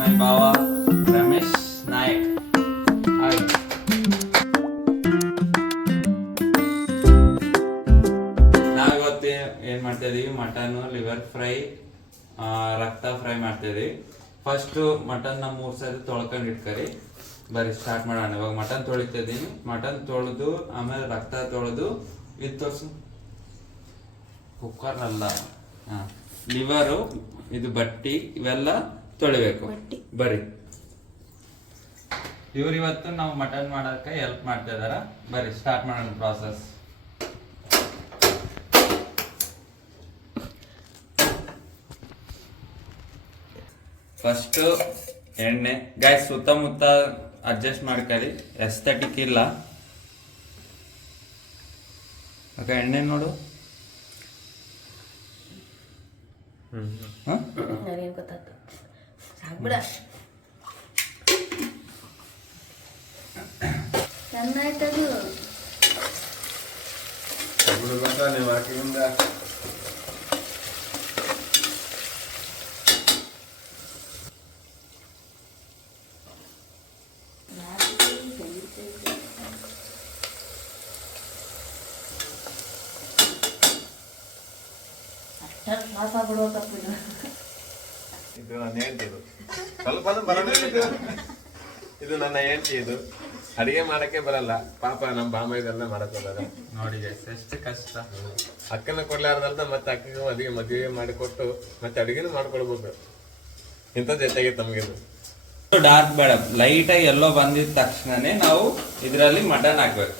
ಮೈ ಬಾವ ರಮೇಶ್ ನಾಯಕ್. ಹಾಯ್. ನಾವಿವತ್ತು ಏನ್ ಮಾಡ್ತಾ ಇದೀವಿ, ಮಟನ್ ಲಿವರ್ ಫ್ರೈ, ರಕ್ತ ಫ್ರೈ ಮಾಡ್ತಾ ಇದೀವಿ. ಫಸ್ಟ್ ಮಟನ್ 3 ಸರಿ ತೊಳ್ಕೊಂಡು ಇಟ್ಕರಿ. ಬರೀ ಸ್ಟಾರ್ಟ್ ಮಾಡೋಣ. ಇವಾಗ ಮಟನ್ ತೊಳಿತಾ ಇದೀನಿ. ಮಟನ್ ತೊಳೆದು ಆಮೇಲೆ ರಕ್ತ ತೊಳೆದು ಇದು ತೋರ್ಸು. ಕುಕ್ಕರ್ ಅಲ್ಲ, ಲಿವರು, ಇದು ಬಟ್ಟಿ, ಇವೆಲ್ಲ ತೊಳಿಬೇಕು. ಬರೀ ಇವ್ರು ಇವತ್ತು ನಾವು ಮಟನ್ ಮಾಡೋದಕ್ಕೆ ಹೆಲ್ಪ್ ಮಾಡ್ತಾ ಇದಾರ. ಬರೀ ಸ್ಟಾರ್ಟ್ ಮಾಡೋಣ ಪ್ರಾಸೆಸ್. ಫಸ್ಟ್ ಎಣ್ಣೆ. ಗ್ಯಾಸ್ ಸುತ್ತಮುತ್ತ ಅಡ್ಜಸ್ಟ್ ಮಾಡ್ಕೊಳ್ಳಿ, ಎಸ್ಥೆಟಿಕ್ ಇಲ್ಲ. ಓಕೆ, ಎಣ್ಣೆ ನೋಡು. ಚೆನ್ನಾಯ್ತದು. ನೀವು ಹಾಕಿಂದ ಇದು ನನ್ನ ಹೆಂಡತಿ. ಸ್ವಲ್ಪ ಇದು ನನ್ನ ಹೆಂಡತಿ. ಇದು ಅಡಿಗೆ ಮಾಡಕ್ಕೆ ಬರಲ್ಲ ಪಾಪ. ನಮ್ಮ ಬಾಮ ಇದೆಲ್ಲ ಮಾಡಕ್ ಹೋದಾಗ ನೋಡಿ ಎಷ್ಟು ಕಷ್ಟ. ಅಕ್ಕನ ಕೊಡ್ಲಾರ್ದಲ್ದ ಮತ್ತೆ ಅಕ್ಕಗೆ ಮದುವೆ ಮಾಡಿಕೊಟ್ಟು ಮತ್ತೆ ಅಡಿಗೆನೂ ಮಾಡ್ಕೊಳ್ಬೋದು. ಇಂಥದ್ದು ಹೆಚ್ಚಾಗಿತ್ತು ನಮಗಿದು. ಡಾರ್ಕ್ ಬೇಡ, ಲೈಟ್ ಆಗಿ ಎಲ್ಲೋ ಬಂದಿದ ತಕ್ಷಣನೇ ನಾವು ಇದರಲ್ಲಿ ಮಟನ್ ಹಾಕ್ಬೇಕು.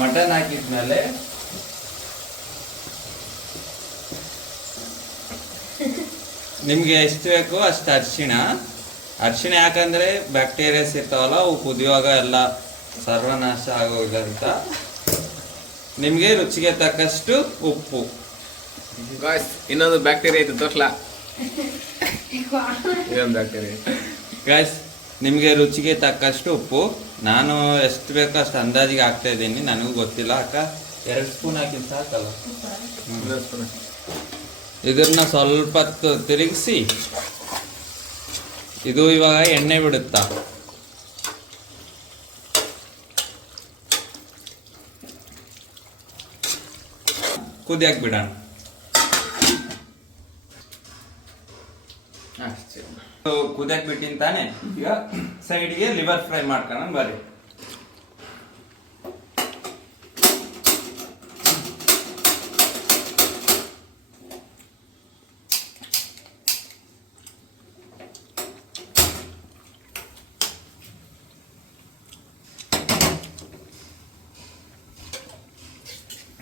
ಮಟನ್ ಹಾಕಿದ್ಮೇಲೆ ನಿಮ್ಗೆ ಎಷ್ಟು ಬೇಕು ಅಷ್ಟು ಅರಿಶಿಣ ಯಾಕಂದ್ರೆ ಬ್ಯಾಕ್ಟೀರಿಯಾಸ್ ಇರ್ತಾವಲ್ಲ, ಅವು ಕುದಿಯುವಾಗ ಎಲ್ಲ ಸರ್ವನಾಶ ಆಗೋದಂತ. ನಿಮ್ಗೆ ರುಚಿಗೆ ತಕ್ಕಷ್ಟು ಉಪ್ಪು. ಇನ್ನೊಂದು ಬ್ಯಾಕ್ಟೀರಿಯಾ ಇತ್ತು ತೋರ್ಸ್ಲಾ. ಇನ್ನೊಂದು ಬ್ಯಾಕ್ಟೀರಿಯಾ. ಗಾಯ್ಸ್, ನಿಮಗೆ ರುಚಿಗೆ ತಕ್ಕಷ್ಟು ಉಪ್ಪು. ನಾನು ಎಷ್ಟು ಬೇಕೋ ಅಷ್ಟು ಅಂದಾಜಿಗೆ ಹಾಕ್ತಾ ಇದ್ದೀನಿ. ನನಗೂ ಗೊತ್ತಿಲ್ಲ. ಅಕ್ಕ 2 ಸ್ಪೂನ್ ಹಾಕಿದ್ ಸಾಕಲ್ಲ. ಇದನ್ನ ಸ್ವಲ್ಪ ತಿರುಗಿಸಿ. ಇದು ಇವಾಗ ಎಣ್ಣೆ ಬಿಡುತ್ತಾ. ಕುದಿಯಕ್ ಬಿಡೋಣ. ಕುದಿಯಕ್ ಬಿಟ್ಟಿನ ತಾನೆ. ಈಗ ಸೈಡ್ಗೆ ಲಿವರ್ ಫ್ರೈ ಮಾಡ್ಕೋಣ. ಬರ್ರಿ.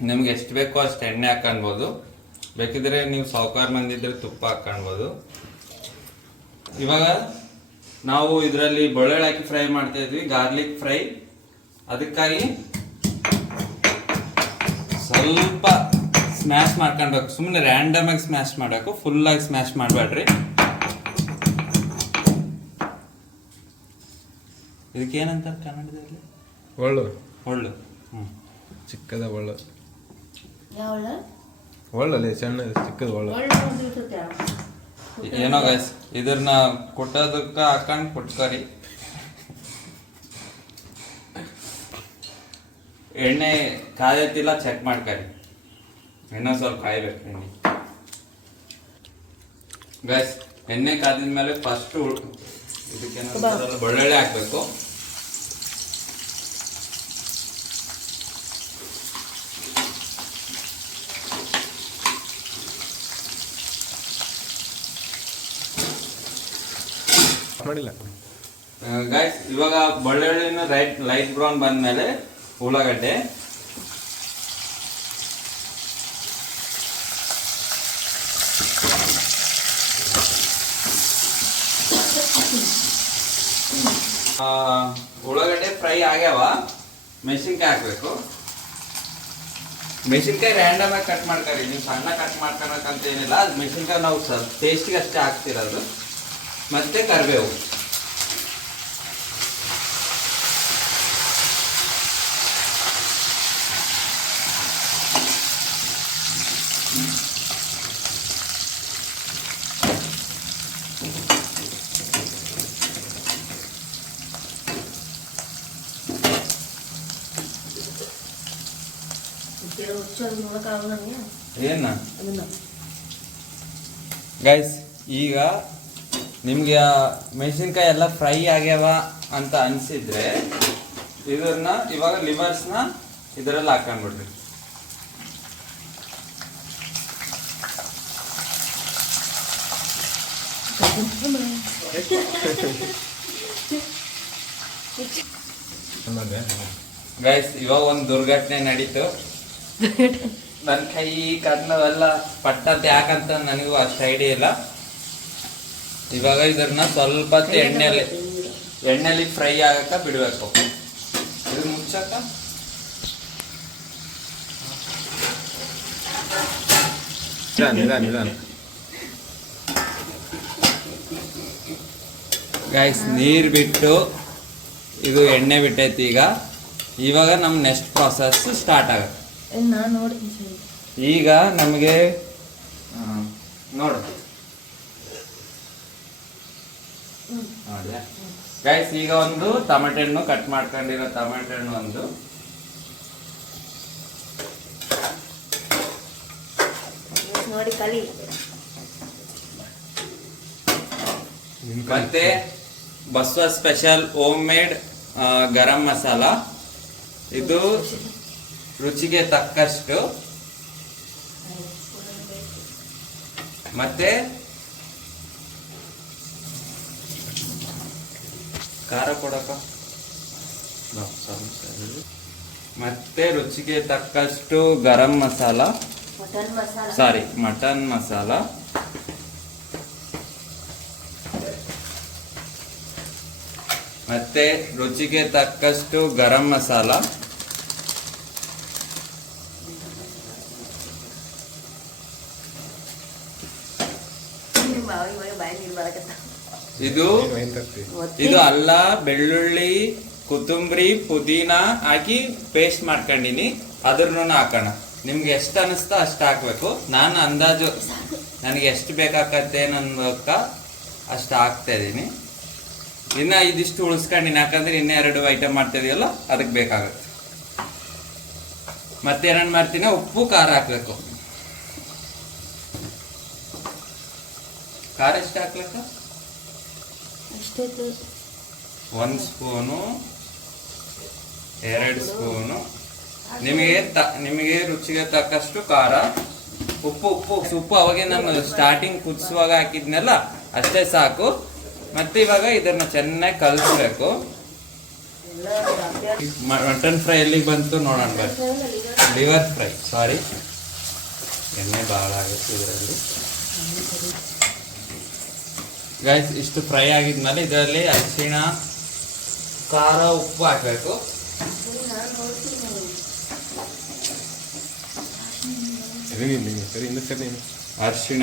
ನಿಮ್ಗೆ ಎಷ್ಟು ಬೇಕೋ ಅಷ್ಟು ಎಣ್ಣೆ ಹಾಕೊಳ್ಬೋದು. ಬೇಕಿದ್ರೆ ನೀವು ಸಾವುಕಾರ ಮಂದಿದ್ರೆ ತುಪ್ಪ ಹಾಕೊಳ್ಬೋದು. ಇವಾಗ ನಾವು ಇದರಲ್ಲಿ ಬೆಳ್ಳುಳ್ಳಿ ಹಾಕಿ ಫ್ರೈ ಮಾಡ್ತಾ ಇದ್ವಿ, ಗಾರ್ಲಿಕ್ ಫ್ರೈ. ಅದಕ್ಕಾಗಿ ಸ್ವಲ್ಪ ಸ್ಮ್ಯಾಶ್ ಮಾಡ್ಕೊಳ್ಬೇಕು. ಸುಮ್ಮನೆ ರ್ಯಾಂಡಮ್ ಆಗಿ ಸ್ಮ್ಯಾಶ್ ಮಾಡಬೇಕು, ಫುಲ್ ಆಗಿ ಸ್ಮ್ಯಾಶ್ ಮಾಡಬೇಡ್ರಿ. ಇದಕ್ಕೇನಂತಾರೆ ಕನ್ನಡದಲ್ಲಿ? ಒಳ್ಳು. ಚಿಕ್ಕದ ಒಳ್ಳು. ಯಾವ ಒಳ್ಳಲ್ಲಿ ಸಣ್ಣ ಚಿಕ್ಕದ ಒಳ್ಳು. ಏನೋ ಗೈಸ್, ಇದನ್ನ ಕೊಟ್ಟೋದಕ್ಕ ಹಾಕೊಂಡು ಕೊಟ್ಕರಿ. ಎಣ್ಣೆ ಕಾಯತಿಲ್ಲ, ಚೆಕ್ ಮಾಡ್ಕರಿ. ಎಣ್ಣೆ ಸ್ವಲ್ಪ ಕಾಯ್ಬೇಕು. ಎಣ್ಣೆ ಗೈಸ್, ಎಣ್ಣೆ ಕಾದಿದ್ಮೇಲೆ ಫಸ್ಟ್ ಇದಕ್ಕೆ ಬೆಳ್ಳುಳ್ಳಿ ಹಾಕ್ಬೇಕು. ಮಾಡಿಲ್ಲ ಗೈಸ್, ಇವಾಗ ಬೆಳ್ಳುಳ್ಳಿನ ಲೈಟ್ ಬ್ರೌನ್ ಬಂದ್ಮೇಲೆ ಉಳ್ಳಾಗಡ್ಡೆ, ಉಳ್ಳಾಗಡ್ಡೆ ಫ್ರೈ ಆಗ್ಯಾವ. ಮೆಣಸಿನ್ಕಾಯಿ ಹಾಕ್ಬೇಕು. ಮೆಣಸಿನ್ಕಾಯಿ ರ್ಯಾಂಡಮ್ ಆಗಿ ಕಟ್ ಮಾಡ್ಕರಿ. ನೀವು ಸಣ್ಣ ಕಟ್ ಮಾಡ್ಕೊಳಕಂತ ಏನಿಲ್ಲ. ಅದು ಮೆಣಸಿನ್ಕಾಯಿ ನಾವು ಟೇಸ್ಟಿಗೆ ಅಷ್ಟೇ ಹಾಕ್ತಿರೋದು. ಮತ್ತೆ ಕರಿಬೇವು. ಏನ ಗೈಸ್, ಈಗ ನಿಮ್ಗೆ ಮೆಣಸಿನ್ಕಾಯಿ ಎಲ್ಲ ಫ್ರೈ ಆಗ್ಯಾವ ಅಂತ ಅನ್ಸಿದ್ರೆ ಇದನ್ನ ಇವಾಗ ಲಿವರ್ಸ್ನ ಇದರಲ್ಲಿ ಹಾಕೊಂಡ್ಬಿಡ್ರಿ. ಗೈಸ್, ಇವಾಗ ಒಂದು ದುರ್ಘಟನೆ ನಡೀತು. ನನ್ನ ಕೈ ಕಣ್ಣವೆಲ್ಲ ಪಟ್ಟಂತೆ ಯಾಕಂತ ನನಗೂ ಅಷ್ಟು ಐಡಿಯಾ ಇಲ್ಲ. ಇವಾಗ ಇದನ್ನ ಸ್ವಲ್ಪ ಹೊತ್ತು ಎಣ್ಣೆಲಿ ಫ್ರೈ ಆಗಕ್ಕ ಬಿಡ್ಬೇಕು. ಇದು ಮುಚ್ಚಕ್ಕ ಗೈಸ್, ನೀರು ಬಿಟ್ಟು ಇದು ಎಣ್ಣೆ ಬಿಟ್ಟೈತಿ. ಇವಾಗ ನಮ್ಮ ನೆಕ್ಸ್ಟ್ ಪ್ರಾಸೆಸ್ ಸ್ಟಾರ್ಟ್ ಆಗುತ್ತೆ. ಈಗ ನಮಗೆ ನೋಡು ಗೈಸ್, ಈಗ ಒಂದು ಟೊಮೆಟೊ ಹಣ್ಣು ಕಟ್ ಮಾಡ್ಕೊಂಡಿರೋ ಟೊಮೆಟೊ ಹಣ್ಣು ಒಂದು, ನೋಡಿ ಕಲಿ, ಮತ್ತೆ Basava special home made garam masala, ಇದು ರುಚಿಗೆ ತಕ್ಕಷ್ಟು, ಮತ್ತೆ ಖಾರ ಕೊಡಕ, ಮತ್ತೆ ರುಚಿಗೆ ತಕ್ಕಷ್ಟು ಗರಂ ಮಸಾಲ, ಮಟನ್ ಮಸಾಲ, ಮತ್ತೆ ರುಚಿಗೆ ತಕ್ಕಷ್ಟು ಗರಂ ಮಸಾಲ, ಇದು ಅಲ್ಲ ಬೆಳ್ಳುಳ್ಳಿ ಕೊತ್ತಂಬರಿ ಪುದೀನ ಹಾಕಿ ಪೇಸ್ಟ್ ಮಾಡ್ಕೊಂಡಿನಿ. ಅದ್ರನ್ನು ಹಾಕೋಣ. ನಿಮ್ಗೆ ಎಷ್ಟು ಅನಿಸ್ತಾ ಅಷ್ಟು ಹಾಕ್ಬೇಕು. ನಾನು ಅಂದಾಜು ನನಗೆ ಎಷ್ಟು ಬೇಕಾಗತ್ತೆ ನನ್ಕ ಅಷ್ಟು ಹಾಕ್ತಾ ಇದೀನಿ. ಇನ್ನ ಇದಿಷ್ಟು ಉಳಿಸ್ಕೊಂಡಿನಿ, ಯಾಕಂದ್ರೆ ಇನ್ನೂ 2 ಐಟಮ್ ಮಾಡ್ತಾ ಇದೀವಲ್ಲ ಅದಕ್ಕೆ ಬೇಕಾಗತ್ತೆ. ಮತ್ತೆ ಏನೇನು ಮಾಡ್ತೀನಿ, ಉಪ್ಪು ಖಾರ ಹಾಕ್ಬೇಕು. ಖಾರ ಎಷ್ಟು ಹಾಕ್ಬೇಕು? 1 ಸ್ಪೂನು, 2 ಸ್ಪೂನು, ನಿಮಗೆ ರುಚಿಗೆ ತಕ್ಕಷ್ಟು ಖಾರ. ಉಪ್ಪು ಅವಾಗೆ ನಾನು ಸ್ಟಾರ್ಟಿಂಗ್ ಕುದಿಸುವಾಗ ಹಾಕಿದ್ನಲ್ಲ ಅಷ್ಟೇ ಸಾಕು. ಮತ್ತೆ ಇವಾಗ ಇದನ್ನ ಚೆನ್ನಾಗಿ ಕಲಿಸ್ಬೇಕು. ಮಟನ್ ಫ್ರೈ ಎಲ್ಲಿಗೆ ಬಂತು ನೋಡೋಣ ಬರ್ರಿ. ಲಿವರ್ ಫ್ರೈ, ಸಾರಿ, ಎಣ್ಣೆ ಭಾಳ ಆಗುತ್ತೆ ಇದರಲ್ಲಿ. ಗೈಸ್, ಇಷ್ಟು ಫ್ರೈ ಆಗಿದ್ಮೇಲೆ ಇದರಲ್ಲಿ ಅರಿಶಿಣ, ಖಾರ, ಉಪ್ಪು ಹಾಕಬೇಕು. ಅರಿಶಿಣ,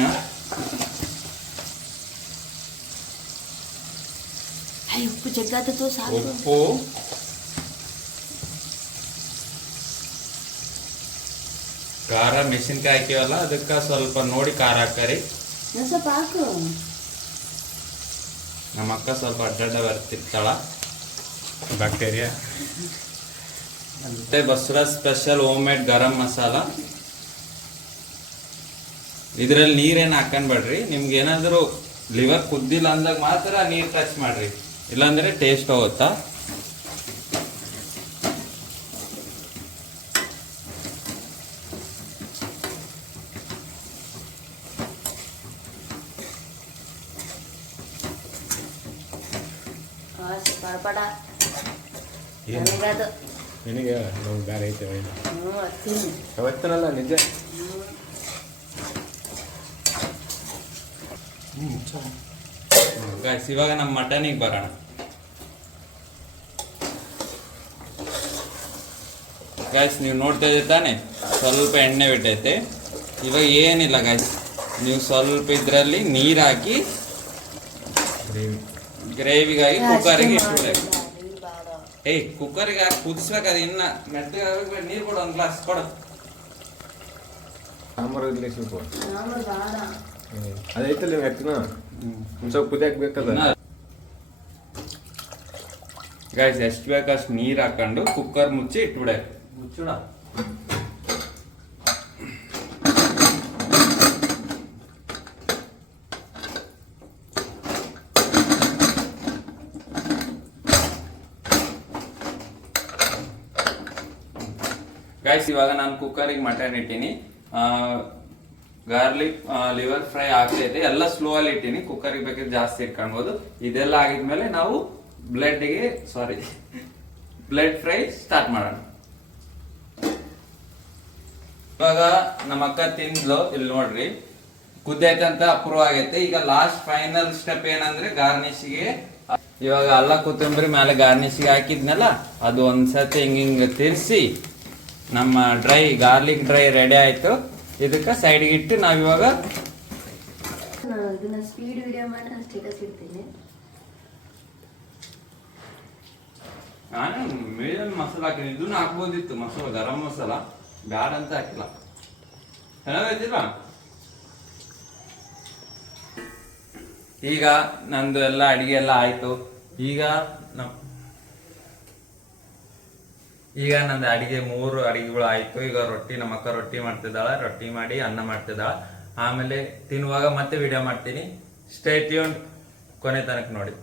ಉಪ್ಪು, ಖಾರ, ಮೆಣಸಿನ್ಕಾಯಿ ಹಾಕಿವಲ್ಲ ಅದಕ್ಕೆ ಸ್ವಲ್ಪ ನೋಡಿ ಖಾರ ಹಾಕರಿ. ನಮ್ಮ ಅಕ್ಕ ಸ್ವಲ್ಪ ಅಡ್ಡಾಡ ಬರ್ತಿರ್ತಾಳ, ಬ್ಯಾಕ್ಟೀರಿಯಾ. ಮತ್ತೆ Basavaraj special home made garam masala. ಇದರಲ್ಲಿ ನೀರೇನು ಹಾಕೊಂಡ್ಬೇಡ್ರಿ. ನಿಮ್ಗೆ ಏನಾದರೂ ಲಿವರ್ ಕುದ್ದಿಲ್ಲ ಅಂದಾಗ ಮಾತ್ರ ನೀರು ಟಚ್ ಮಾಡ್ರಿ, ಇಲ್ಲಾಂದ್ರೆ ಟೇಸ್ಟ್ ಹೋಗುತ್ತಾ. ನಿನಗೆ ನಾವು ಬೇರೆ ಐತೆ ಅವತ್ತನಲ್ಲ ನಿಜ. ಇವಾಗ ನಮ್ಮ ಮಟನಿಗೆ ಬರೋಣ. ಗಾಯ್ಸ್, ನೀವು ನೋಡ್ತಾ ಇದ್ದೀರಿ ತಾನೆ, ಸ್ವಲ್ಪ ಎಣ್ಣೆ ಬಿಟ್ಟೈತೆ. ಇವಾಗ ಏನಿಲ್ಲ ಗಾಯ್ಸ್, ನೀವು ಸ್ವಲ್ಪ ಇದರಲ್ಲಿ ನೀರು ಹಾಕಿ ಗ್ರೇವಿಗಾಗಿ ಕುಕ್ಕರಿಗೆ ಇಟ್ಬಿಡ್ಬೇಕು. ಏಯ್ ಕುಕ್ಕರಿಗೆ ಹಾಕಿ ಕುದಿಸ್ಬೇಕು, ಅದು ಇನ್ನ ಮೆತ್ತಗೆ ಆಗ್ಬೇಕು. ನೀರು ಕೊಡು, ಒಂದು ಗ್ಲಾಸ್ ಕೊಡು. ಸಾಂಬಾರು ಇಡ್ಲಿ ಸ್ವಲ್ಪ ಅದೈತಲ್ಲ ಮೆತ್ತನ ಒಂದು ಸ್ವಲ್ಪ ಕುದಿಯಾಕ ಬೇಕದ. ಗೈಸ್ ಎಷ್ಟು ಬೇಕಷ್ಟು ನೀರು ಹಾಕೊಂಡು ಕುಕ್ಕರ್ ಮುಚ್ಚಿ ಇಟ್ಬಿಡಬೇಕು. ಮುಚ್ಚುಡ ಗೈಸ್, ಇವಾಗ ನಾನು ಕುಕ್ಕರಿಗೆ ಮಟನ್ ಇಟ್ಟೀನಿ. ಗಾರ್ಲಿಕ್ ಲಿವರ್ ಫ್ರೈ ಆಗ್ತೈತೆ. ಎಲ್ಲ ಸ್ಲೋ ಅಲ್ಲಿ ಇಟ್ಟೀನಿ. ಕುಕ್ಕರಿಗೆ ಬೇಕಾದ್ರೆ ಜಾಸ್ತಿ ಇಟ್ಕೊಳ್ಬೋದು. ಇದೆಲ್ಲ ಆಗಿದ್ಮೇಲೆ ನಾವು ಬ್ಲಡ್ ಫ್ರೈ ಸ್ಟಾರ್ಟ್ ಮಾಡೋಣ. ಇವಾಗ ನಮ್ಮ ಅಕ್ಕ ತಿಂದ್ಲು, ಇಲ್ಲಿ ನೋಡ್ರಿ ಕುದ್ದೈತೆ ಅಪ್ರೂವ್ ಆಗೈತೆ. ಈಗ ಲಾಸ್ಟ್ ಫೈನಲ್ ಸ್ಟೆಪ್ ಏನಂದ್ರೆ ಗಾರ್ನಿಶ್ಗೆ. ಇವಾಗ ಅಲ್ಲ ಕೊತ್ತಂಬರಿ ಮೇಲೆ ಗಾರ್ನಿಶ್ಗೆ ಹಾಕಿದ್ನಲ್ಲ, ಅದು ಒಂದ್ಸತಿ ಹಿಂಗ ತಿರ್ಸಿ ನಮ್ಮ ಗಾರ್ಲಿಕ್ ಡ್ರೈ ರೆಡಿ ಆಯ್ತು. ಇದಕ್ಕೆ ಸೈಡ್ಗೆ ಇಟ್ಟು ನಾವಿವಾಗ ಇದನ್ನ ಸ್ಪೀಡ್ ವಿಡಿಯೋ ಮಾಡಿ ನಾನು ಸ್ಟೇಟಸ್ ಇಡ್ತೀನಿ. ನಾನು ಮೀಡಿಯಂ ಮಸಾಲ ಹಾಕಿನಿ. ಇದನ್ನ ಹಾಕ್ಬೋದಿತ್ತು ಮಸಾಲ, ಗರಂ ಮಸಾಲ ಬ್ಯಾಡ ಅಂತ ಹಾಕಿಲ್ಲ. ಚೆನ್ನಾಗೈತಿಲ್ಲ. ಈಗ ನಂದು ಎಲ್ಲ ಅಡಿಗೆ ಎಲ್ಲ ಆಯ್ತು. ಈಗ ನಂದು ಅಡಿಗೆ 3 ಅಡಿಗೆಗಳು ಆಯ್ತು. ಈಗ ರೊಟ್ಟಿ, ನಮ್ಮ ಅಕ್ಕ ರೊಟ್ಟಿ ಮಾಡ್ತಿದ್ದಾಳ. ರೊಟ್ಟಿ ಮಾಡಿ ಅನ್ನ ಮಾಡ್ತಿದ್ದಾಳ. ಆಮೇಲೆ ತಿನ್ನುವಾಗ ಮತ್ತೆ ವಿಡಿಯೋ ಮಾಡ್ತೀನಿ. ಸ್ಟೇ ಟ್ಯೂನ್, ಕೊನೆ ತನಕ ನೋಡಿ.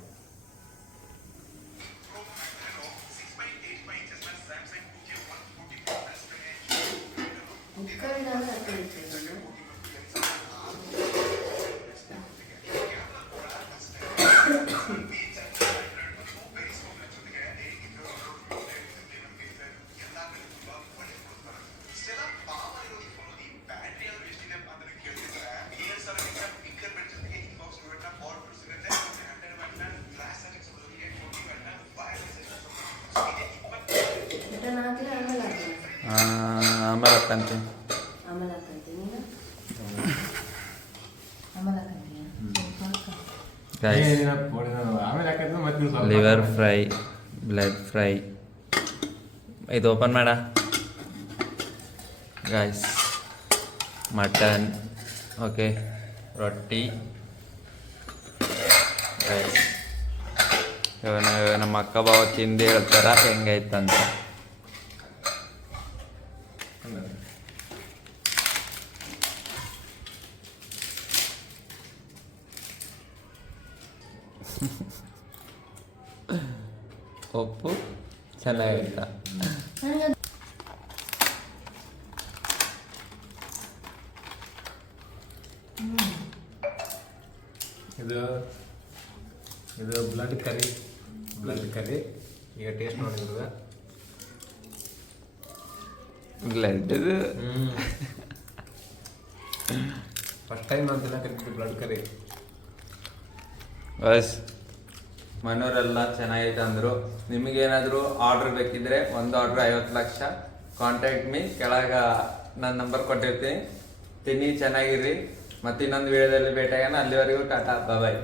ಆಮೇಲೆ ಹಾಕಂತೀನಿ. Liver fry, blood fry. ಇದು ಓಪನ್ ಮಾಡ ಗೈಸ್. ಮಟನ್, ಓಕೆ, ರೊಟ್ಟಿ ಗೈಸ್. ನಮ್ಮ ಅಕ್ಕ ಬಾವ ತಿಂದು ಹೇಳ್ತಾರ ಹೆಂಗೈತಂತ. ಉಪ್ಪು ಚೆನ್ನಾಗಿತ್ತ. ಇದು ಬ್ಲಡ್ ಕರಿ. ಈಗ ಟೇಸ್ಟ್ ನೋಡಿದ್ರೆ ಬ್ಲಡ್ ಫಸ್ಟ್ ಟೈಮ್ ನಾನು ತಿನ್ನಕ್ಕೆ ಬ್ಲಡ್ ಕರಿ. ಬಸ್ ಮನೆಯವರೆಲ್ಲ ಚೆನ್ನಾಗೈತೆ ಅಂದರು. ನಿಮಗೇನಾದರೂ ಆರ್ಡ್ರ್ ಬೇಕಿದ್ರೆ ಒಂದು ಆರ್ಡ್ರ್ 50 ಲಕ್ಷ. Contact me. ಕೆಳಗ ನನ್ನ ನಂಬರ್ ಕೊಟ್ಟಿರ್ತೀನಿ. ತಿನ್ನಿ, ಚೆನ್ನಾಗಿರ್ರಿ. ಮತ್ತೆ ಇನ್ನೊಂದು ವಿಡಿಯೋದಲ್ಲಿ ಭೇಟಿಯಾಗೋಣ. ಅಲ್ಲಿವರೆಗೂ ಟಾಟಾ, ಬಾಯ್.